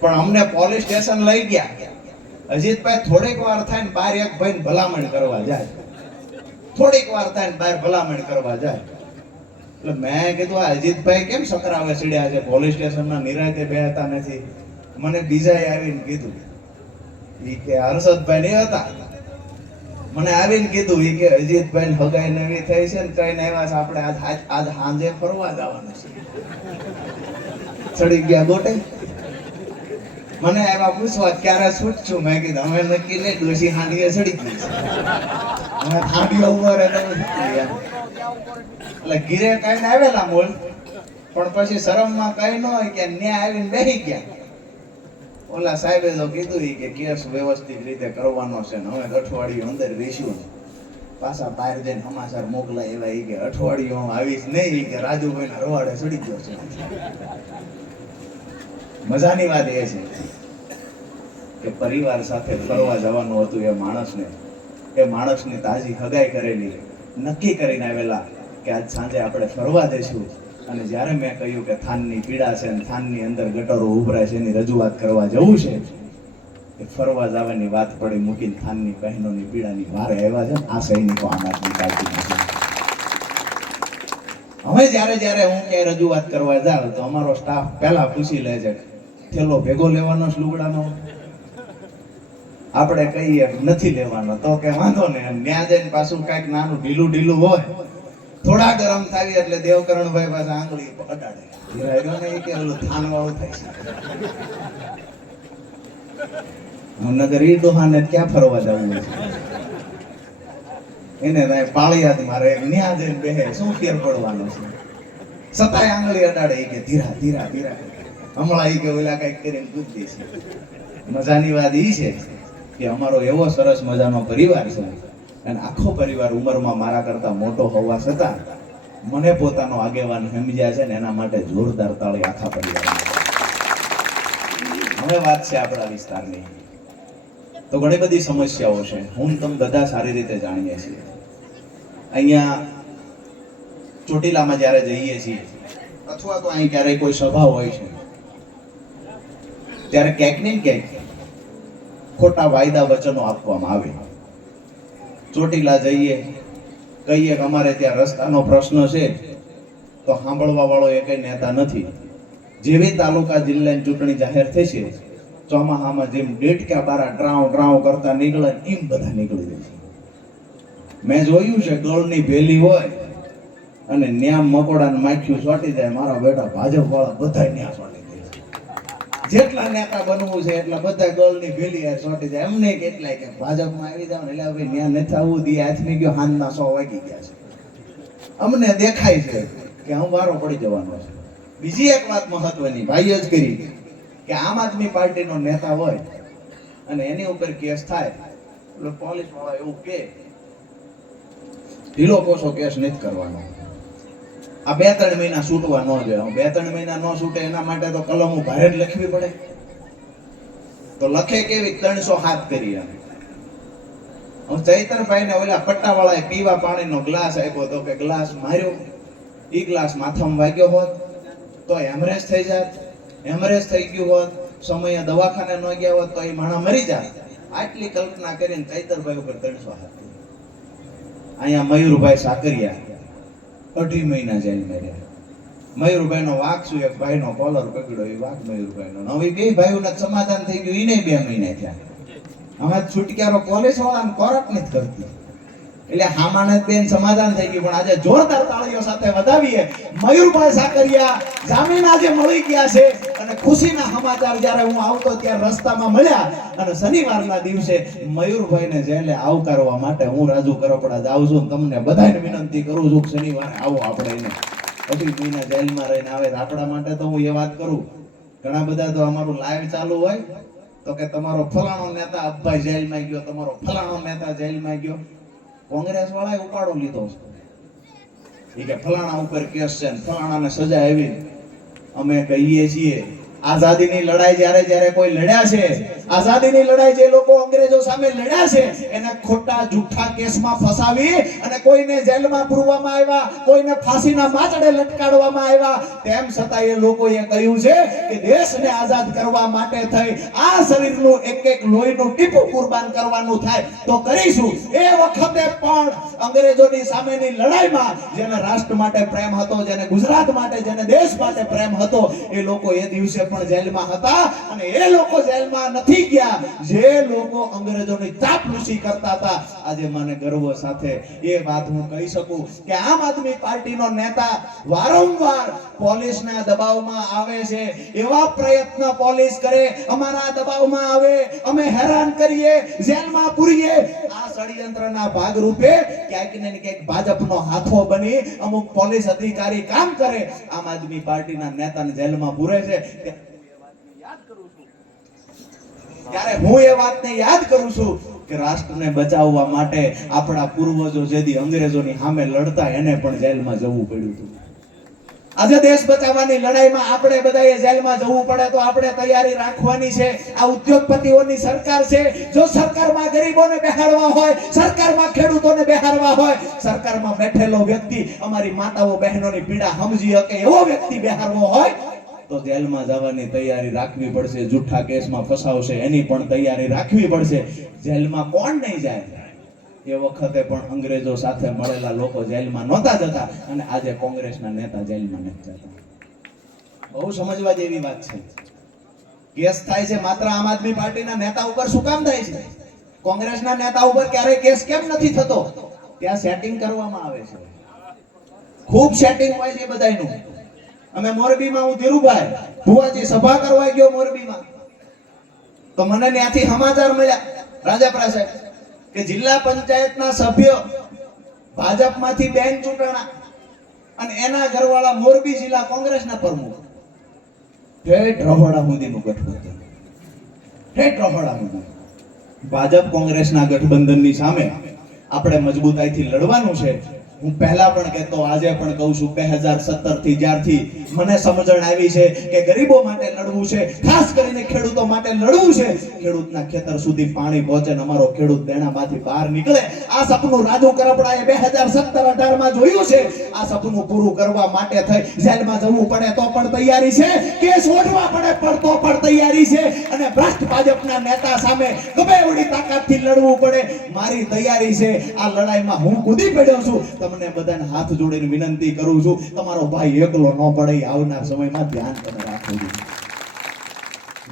પણ અમને police station લઈ ગયા. અજીતભાઈ થોડીક વાર થાય ને બાર એક ભાઈ ભલામણ કરવા જાય, થોડીક વાર થાય ને બાર ભલામણ કરવા જાય. એટલે મેં કીધું આ અજીતભાઈ કેમ સકરાવે ચડ્યા છે, પોલીસ સ્ટેશનમાં નિરાંતે બેહતા નથી. મને બીજાએ આવીને કીધું, ઈ કે હર્ષદભાઈ નહીં હતા, મને આવીને કીધું ઈ કે અજીતભાઈ ને હગાઈ નવી થઈ છે ને કઈને આવ્યા છે, આપણે આજ સાંજે ફરવા જવાનું છે. ચડી ગયા ગોટે. મને આવ્યા પૂછવા ક્યારે છૂટશું. મેં કીધું અમે નક્કી નહીં, ડોશી હાંડીએ ચડી ગઈ છે, અમે હાંડીઓ ઉપર એટલે ઘીરે કઈને આવેલા મૂળ, પણ પછી શરમમાં કઈ ન હોય કે ન્યા આવીને બેસી ગયા. ઓલા સાહેબે તો કીધું કે કેસ વ્યવસ્થિત રીતે કરવાનો છે ને હવે અઠવાડિયું અંદર રહીશું. પાછા બહાર જઈને સમાચાર મોકલાય એવા કે અઠવાડિયું આવીશ નહીં, કે રાજુભાઈના રવાડે ચડી ગયો છે. મજાની વાત એ છે કે પરિવાર સાથે ફરવા જવાનું હતું એ માણસની તાજી હગાઈ કરેલી, નક્કી કરીને આવેલા કે આજ સાંજે આપણે ફરવા જઈશું. અને જ્યારે મેં કહ્યું કે થાનની પીડા છે અને થાનની અંદર ગટરો ઉભરાય છે એની રજૂઆત કરવા જવું છે, એ ફરવા જવાની વાત પડી મૂકીને થાનની બહેનોની પીડાની વારે આવ્યા છે. આ સૈનિકો આમ આદમી પાર્ટીના છે. હવે જ્યારે હું ક્યાંય રજૂઆત કરવા જાઉં તો અમારો સ્ટાફ પહેલા પૂછી લે છે, થેલો ભેગો લેવાનો છે લુગડાનો? આપણે કહીએ નથી લેવાનો તો કે વાંધો નહીં. ન્યા જઈને પાછું કાંઈક નાનું ઢીલું હોય, થોડા ગરમ થાય એટલે દેવકરણભાઈ પાસે આંગળી અડાડે, કે ઓલું થાન વાળું થાય છે. નગર ઈ ડોહાને ક્યાં ફરવા જવું છે, એને પાળિયાદ મારે ન્યા જઈને બેહે, શું ફેર પડવાનો છે? છતાંય આંગળી અડાડે કે ધીરા ધીરા ધીરા, હમણાં ઈ કે ઓલા કઈક કરીને કૂદી છે. મજાની વાત ઈ છે કે અમારો એવો સરસ મજાનો પરિવાર છે અને આખો પરિવાર ઉંમરમાં મારા કરતા મોટો હોવા છતાં મને પોતાનો આગેવાન સમજ્યા છે ને એના માટે જોરદાર તાળી આખા પરિવારમાં. હવે વાત છે આપણા વિસ્તારની, તો ઘણી બધી સમસ્યાઓ છે, હું તમે બધા સારી રીતે જાણીએ છીએ. અહીંયા ચોટીલામાં જ્યારે જઈએ છીએ અથવા તો અહીં ક્યારેય કોઈ સભા હોય છે ત્યારે ક્યાંક ને ક્યાંક ખોટા વાયદા વચનો આપવામાં આવે. ચોટીલા જઈએ, કહીએ કે અમારે ત્યાં રસ્તાનો પ્રશ્ન છે, તો સાંભળવા વાળો એકય નેતા નથી. જેવી તાલુકા જિલ્લાની ચૂંટણી જાહેર થઈ છે, ચોમાહામાં જેમ ડેટકા બારા ડ્રાઉ કરતા નીકળે એમ બધા નીકળી જાય છે. મેં જોયું છે ગળની ભેલી હોય અને ન્યા મકોડાને માખ્યું ચોટી જાય, મારા બેટા ભાજપ વાળા બધા ન્યા ચોટી જાય. જેટલા નેતા બનવું છે એટલા બધા ગળની ભેલી ચોટી જાય. એમને કેટલાય કે ભાજપમાં આવી જાવ ને એટલે ભાઈ ન્યા નથી આવવું દી હાથની ગયો, હાંજના 100 વાગી ગયા છે. અમને દેખાય છે કે હું વારો પડી જવાનો છે. બીજી એક વાત મહત્વની ભાઈ જ કરી કે આમ આદમી પાર્ટીનો નેતા હોય અને એની ઉપર કેસ થાય એટલે પોલીસ વાળા એવું કે ઢીલો પોસો કેસ નથી કરવાનો, આ 2-3 મહિના છૂટવા ન જોઈએ. 2-3 મહિના ન છૂટે એના માટે તો કલમો ભારે જ લખવી પડે. તો લખે કેવી 307 કરી. હું ચૈતરભાઈ ને ઓલા પટ્ટાવાળાએ પીવા પાણીનો ગ્લાસ આપ્યો તો કે ગ્લાસ માર્યો, ઈ ગ્લાસ માથામાં વાગ્યો હોત તો હેમરેજ થઈ જાત, હેમરેજ થઈ ગયું હોત, સમયે દવાખાને ન ગયા હોત તો એ માણસ મરી જાય. આટલી કલ્પના કરીને ચૈતરભાઈ ઉપર 307 કરી. અહીંયા મયુરભાઈ સાકરિયા 2.5 મહિના જેલમાં રહ્યા. મયુરભાઈ નો વાક શું, એક ભાઈ નો કોલર પકડ્યો, એ વાક મયુરભાઈ નો. હવે 2 ભાઈઓને સમાધાન થઈ ગયું, એને 2 મહિના થયા. હવે છુટકારો પોલીસ વાળાને કોર્ટ નથી કરતી એટલે હામાને બેન સમાધાન થઈ ગયું. પણ આજે જોરદાર તાળીઓ સાથે વધાવીએ, મયુરભાઈ સાકરિયા જામીન આજે મળી ગયા છે અને ખુશીના સમાચાર જ્યારે હું આવતો ત્યારે રસ્તામાં મળ્યા અને શનિવારના દિવસે મયુરભાઈને જેલે આવકારવા માટે હું રાજુ કરપડા જાઉં છું. તમને બધાને વિનંતી કરું છું કે શનિવારે આવો આપણે એને. 25 મહિના જેલમાં રહીને આવે આપણા માટે તો હું એ વાત કરું. ઘણા બધા તો અમારું લાઈવ ચાલુ હોય તો કે તમારો ફલાણો નેતા અબ્બાઈ જેલમાં ગયો, તમારો ફલાણો નેતા જેલમાં ગયો. કોંગ્રેસ વાળાએ ઉપાડો લીધો છે કે ફલાણા ઉપર કેસ છે ને ફલાણાને સજા આવી. અમે કહીએ છીએ આઝાદીની લડાઈ જ્યારે કોઈ લડ્યા છે, આઝાદીની લડાઈ જે લોકો અંગ્રેજો સામે લડ્યા છે, એને ખોટા જૂઠા કેસમાં ફસાવી અને કોઈને જેલમાં પૂરવામાં આવ્યા, કોઈને ફાંસીના માંચડે લટકાડવામાં આવ્યા, તેમ છતાં એ લોકોએ કહ્યું છે કે દેશને આઝાદ કરવા માટે થઈ આ શરીરનું એક લોહીનું ટીપું કુરબાન કરવાનું થાય તો કરીશું. એ વખતે પણ અંગ્રેજોની સામેની લડાઈમાં જેને રાષ્ટ્ર માટે પ્રેમ હતો, જેને ગુજરાત માટે, જેને દેશ માટે પ્રેમ હતો, એ લોકો એ દિવસે પણ જેલમાં હતા. અને એ લોકો જેલમાં નથી ગયા જે લોકો અંગ્રેજોની ચાપલૂસી કરતા હતા. આજે મને ગર્વ સાથે એ વાત હું કહી શકું કે આમ આદમી પાર્ટીનો નેતા વારંવાર પોલીસના દબાવમાં આવે છે, એવા પ્રયત્ન પોલીસ કરે, અમારા દબાવમાં આવે, અમે હેરાન કરીએ, જેલમાં પૂરીએ. આ ષડયંત્રના ભાગરૂપે ક્યાંક ને ક્યાંક ભાજપનો હાથો બની અમુક પોલીસ અધિકારી કામ કરે, આમ આદમી પાર્ટીના નેતાને જેલમાં પૂરે છે. ત્યારે હું એ વાતને યાદ કરું છું કે રાષ્ટ્રને બચાવવા માટે આપણા પૂર્વજો જેથી અંગ્રેજોની સામે લડતા એને પણ જેલમાં જવું પડ્યું હતું. આજે દેશ બચાવવાની લડાઈમાં આપણે બધાએ જેલમાં જવું પડે તો આપણે તૈયારી રાખવાની છે. આ ઉદ્યોગપતિઓની સરકાર છે. જો સરકારમાં ગરીબોને બેહાડવા હોય, સરકારમાં ખેડૂતોને બેહાડવા હોય, સરકારમાં બેઠેલો વ્યક્તિ અમારી માતાઓ બહેનોની પીડા સમજી શકે એવો વ્યક્તિ બેહાડવો હોય તો જેલમાં જવાની તૈયારી રાખવી પડશે. જૂઠા કેસમાં ફસાવશે એની પણ તૈયારી રાખવી પડશે. જેલમાં કોણ નહીં જાય? એ વખતે પણ અંગ્રેજો સાથે મળેલા લોકો જેલમાં નહોતા જતા અને આજે કોંગ્રેસના નેતા જેલમાં નથી જતા. બહુ સમજવા જેવી વાત છે. કેસ થાય છે માત્ર આમ આદમી પાર્ટીના નેતા ઉપર શું કામ થાય છે? કોંગ્રેસના નેતા ઉપર ક્યારેય કેસ કેમ નથી થતો? ત્યાં સેટિંગ કરવામાં આવે છે, ખૂબ સેટિંગ હોય છે બધાયનું. અમે મોરબીમાં, હું ધીરુભાઈ ભુવાજી સભા કરવા ગયો મોરબીમાં, તો મને ત્યાંથી સમાચાર મળ્યા રાજાપરા સાહેબ કે જિલ્લા પંચાયતના સભ્ય ભાજપમાંથી બેન ચૂંટણા અને એના ઘરવાળા મોરબી જિલ્લા કોંગ્રેસના પ્રમુખ. ઠેઠ રહોડા સુધીનું ગઠબંધન, ઠેઠ રહોડા સુધી. ભાજપ કોંગ્રેસના ગઠબંધનની સામે આપણે મજબૂતાઈથી લડવાનું છે. હું પહેલા પણ કહેતો, આજે પણ કહું છું, 2017 થી જ્યારથી મને સમજણ આવી છે કે ગરીબો માટે લડવું છે, ખાસ કરીને ખેડૂતો માટે લડવું છે, ખેડૂતના ખેતર સુધી પાણી પહોંચે ને અમારો ખેડૂત દેણામાંથી બહાર નીકળે, આ સપનું રાજુ કરપડાએ 2017-18 માં જોયું છે. આ સપનું પૂરું કરવા માટે થઈ જેલમાં જવું પડે તો પણ તૈયારી છે, કેસ ઓઢવા પડે પણ તો પણ તૈયારી છે, અને ભ્રષ્ટ ભાજપના નેતા સામે ગમે એવડી તાકાતથી લડવું પડે, મારી તૈયારી છે. આ લડાઈમાં હું કૂદી પડ્યો છું. તમને બધાને હાથ જોડીને વિનંતી કરું છું, તમારો ભાઈ એકલો ન પડે. આવનાર સમયમાં ધ્યાન તમે રાખજો.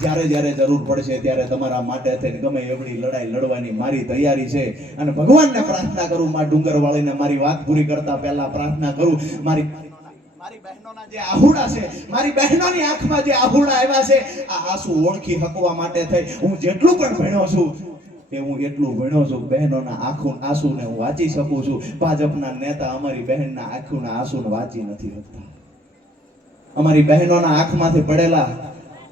જ્યારે જ્યારે જરૂર પડશે ત્યારે તમારા માટે થઈને ગમે એવડી લડાઈ લડવાની મારી તૈયારી છે. અને ભગવાનને પ્રાર્થના કરું, માં ડુંગરવાળીને મારી વાત પૂરી કરતા પહેલા પ્રાર્થના કરું, મારી બહેનોના જે આહુડા છે, મારી બહેનોની આંખમાં જે આહુડા આવ્યા છે, આ આંસુ ઓળખી હકવા માટે થઈ હું જેટલું પણ ભણ્યો છું કે હું એટલું ભણ્યો છું. બહેનોના આંસુને હું વાંચી શકું છું. ભાજપના નેતા અમારી બહેનના આંખોના આંસુને વાંચી નથી શકતા. અમારી બહેનોના આંખમાંથી પડેલા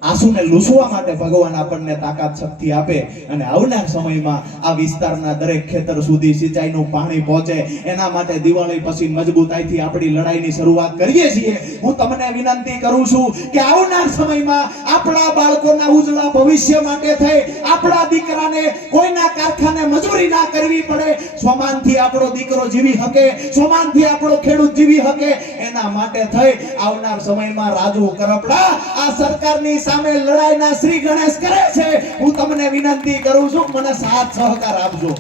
આંસુને લૂસવા માટે ભગવાન આપણને તાકાત શક્તિ આપે અને આવનાર સમયમાં આ વિસ્તારના દરેક ખેતર સુધી સિંચાઈનું પાણી પહોંચે, એના માટે દિવાળી પછી મજબૂતાઈથી આપણી લડાઈની શરૂઆત કરીએ છીએ. હું તમને વિનંતી કરું છું કે આવનાર સમયમાં આપણા બાળકોના ઉજળા ભવિષ્ય માટે થઈ આપણા દીકરાને કોઈના કારખાને મજૂરી ના કરવી પડે, સ્વમાનથી આપણો દીકરો જીવી શકે, સ્વમાનથી આપણો ખેડૂત જીવી શકે, એના માટે થઈ આવનાર સમયમાં રાજુ કરપડા આ સરકારની સામે લડાઈના શ્રી ગણેશ કરે છે. હું તમને વિનંતી કરું છું, મને સાથ સહકાર આપજો.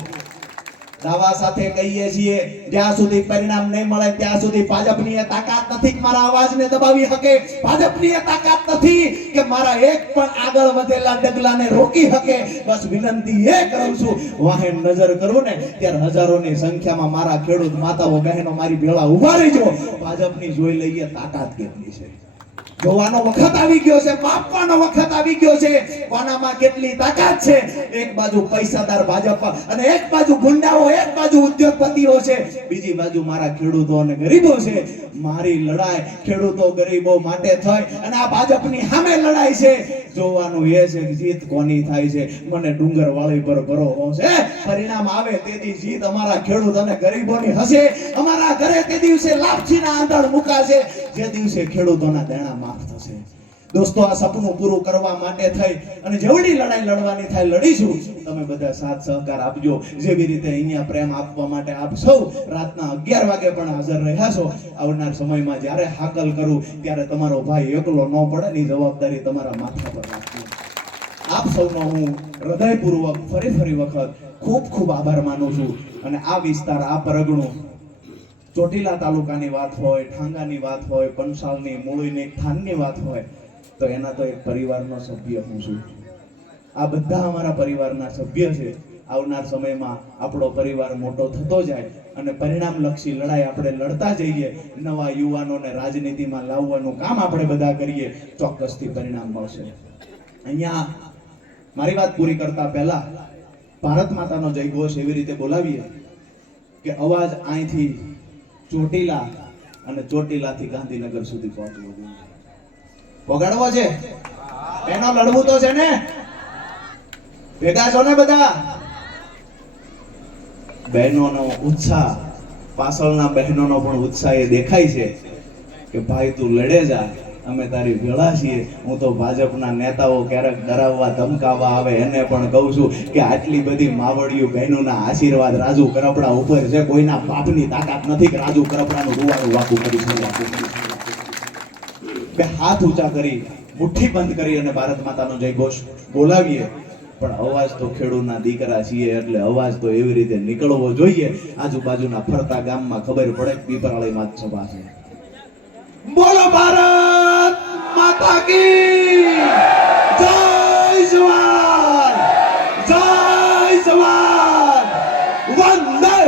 દાવા સાથે કહીએ છીએ, જ્યાં સુધી પરિણામ નહીં મળે ત્યાં સુધી ભાજપની એ તાકાત નથી કે મારા અવાજને દબાવી શકે, ભાજપની એ તાકાત નથી કે મારા એક પણ આગળ વધેલા ડગલાને રોકી શકે. બસ વિનંતી એ કરું છું, વાહે નજર કરું ને ત્યારે હજારોની સંખ્યામાં મારા ખેડૂત માતાઓ બહેનો મારી ભેળા ઉભા રહેજો. ભાજપની જોઈ લઈએ તાકાત કેટલી છે. જોવાનો વખત આવી ગયો છે, માપવાનો વખત આવી ગયો છે, કોનામાં કેટલી તાકાત છે. એક બાજુ પૈસાદાર ભાજપ અને એક બાજુ ગુંડાઓ, એક બાજુ ઉદ્યોગપતિઓ છે, બીજી બાજુ મારા ખેડૂતો અને ગરીબો છે. મારી લડાઈ ખેડૂતો ગરીબો માટે થઈ અને આ ભાજપની સામે લડાઈ છે. જોવાનું એ છે કે જીત કોની થાય છે. મને ડુંગરવાળી પર ભરોસો છે, પરિણામ આવે તેથી જીત અમારા ખેડૂત અને ગરીબોની હશે. અમારા ઘરે તે દિવસે લાપસીના આંધણ મુકાશે, જે દિવસે ખેડૂતોના દેણા માફ થશે, દોસ્તો, આ સપનું પૂરું કરવા માટે થઈ અને જેવડી લડાઈ લડવાની થાય લડીશું. તમે બધા સાથ સહકાર આપજો. જેવી રીતે અહીંયા પ્રેમ આપવા માટે આપ સૌ રાતના 11 વાગે પણ હાજર રહ્યા છો. આવનાર સમયમાં જ્યારે હાકલ કરું ત્યારે તમારો ભાઈ એકલો ન પડે ની જવાબદારી તમારા માથા પર રાખજો. આપ સૌનો હું હૃદયપૂર્વક ફરી વખત ખૂબ ખૂબ આભાર માનું છું. અને આ વિસ્તાર, આ પરગણું, ચોટીલા તાલુકાની વાત હોય, ઠાંગાની વાત હોય, પંસાલની, મૂળીની, થાનની વાત હોય, તો એના તો એક પરિવારનો સભ્ય હું છું. આ બધા અમારા પરિવારના સભ્ય છે. આવનાર સમયમાં આપણો પરિવાર મોટો થતો જાય અને પરિણામલક્ષી લડાઈ આપણે લડતા જઈએ. નવા યુવાનોને રાજનીતિમાં લાવવાનું કામ આપણે બધા કરીએ. ચોક્કસથી પરિણામ મળશે. અહીંયા મારી વાત પૂરી કરતા પહેલા ભારત માતાનો જય ઘોષ એવી રીતે બોલાવીએ કે અવાજ અહીંથી ચોટીલા અને ચોટીલાથી ગાંધીનગર સુધી પહોંચવો જોઈએ. વગાડવો છે એનો, લડવું તો છે ને. ભેગા છો ને બધા? બહેનોનો ઉત્સાહ, પાછળના બહેનોનો પણ ઉત્સાહ એ દેખાય છે કે ભાઈ તું લડે જા, અમે તારી ભેળા છીએ. હું તો ભાજપના નેતાઓ ક્યારેક ડરાવવા ધમકાવવા આવે એને પણ કહું છું કે આટલી બધી માવડિયું બહેનોના આશીર્વાદ રાજુ કરપડા ઉપર છે. કોઈના બાપની તાકાત નથી કે રાજુ કરપડાનું રૂવાડું વાકું કરી શકે. બે હાથ ઊંચા કરી, મુઠ્ઠી બંધ કરી અને ભારત માતાનો જય ઘોષ બોલાવીએ. પણ અવાજ તો ખેડૂતના દીકરા છીએ એટલે અવાજ તો એવી રીતે નીકળવો જોઈએ આજુબાજુના ફરતા ગામમાં ખબર પડે કે પીપરાળીમાં જ સભા છે. બોલો ભારત માતા કી જય! જવાન જય જવાન, વંદે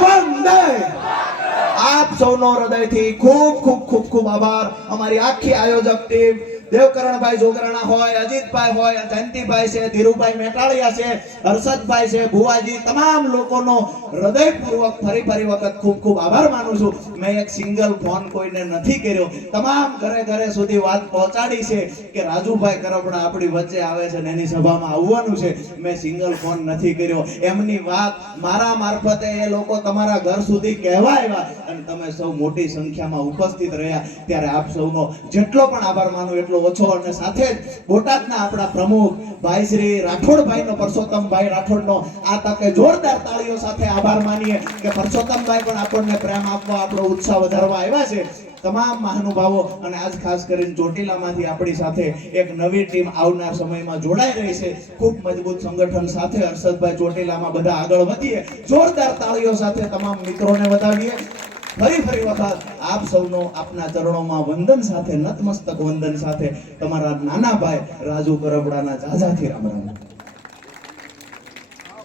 વંદે. આપ સૌનો હૃદયથી ખૂબ ખૂબ ખૂબ ખૂબ આભાર. અમારી આખી આયોજક ટીમ, દેવકરણભાઈ જોગરાણા હોય, અજીતભાઈ હોય, જયંતિભાઈ છે, ધીરુભાઈ મેટાળિયા છે, હર્ષદભાઈ છે, ભુવાજી, તમામ લોકોનો હૃદયપૂર્વક ફરી વખત ખૂબ ખૂબ આભાર માનું છું. મેં એક સિંગલ ફોન કોઈને નથી કર્યો. તમામ ઘરે સુધી વાત પહોંચાડી છે કે રાજુભાઈ કરપડા આપણી વચ્ચે આવે છે ને એની સભામાં આવવાનું છે. મેં સિંગલ ફોન નથી કર્યો. એમની વાત મારા મારફતે એ લોકો તમારા ઘર સુધી કહેવા આવ્યા અને તમે સૌ મોટી સંખ્યામાં ઉપસ્થિત રહ્યા. ત્યારે આપ સૌનો જેટલો પણ આભાર માનું એટલો ઓછો. અને સાથે જ બોટાદના આપણા પ્રમુખ ભાઈ શ્રી રાઠોડભાઈનો, પરસોત્તમભાઈ રાઠોડનો આ તકે જોરદાર તાળીઓ સાથે આભાર માનીએ કે પરસોત્તમભાઈ પણ આપણને પ્રેમ આપવા, આપણો ઉત્સાહ વધારવા આવ્યા છે. તમામ મહાનુભાવો અને આજ ખાસ કરીને ચોટીલામાંથી આપણી સાથે એક નવી ટીમ આવનાર સમયમાં જોડાઈ રહી છે. ખૂબ મજબૂત સંગઠન સાથે હર્ષદભાઈ ચોટીલામાં બધા આગળ વધીએ. જોરદાર તાળીઓ સાથે તમામ મિત્રોને વધાવીએ. ફરી વખત આપ સૌનો આપના ચરણોમાં વંદન સાથે, નતમસ્તક વંદન સાથે તમારા નાના ભાઈ રાજુ કરપડાના જાજાથી રામ રામ.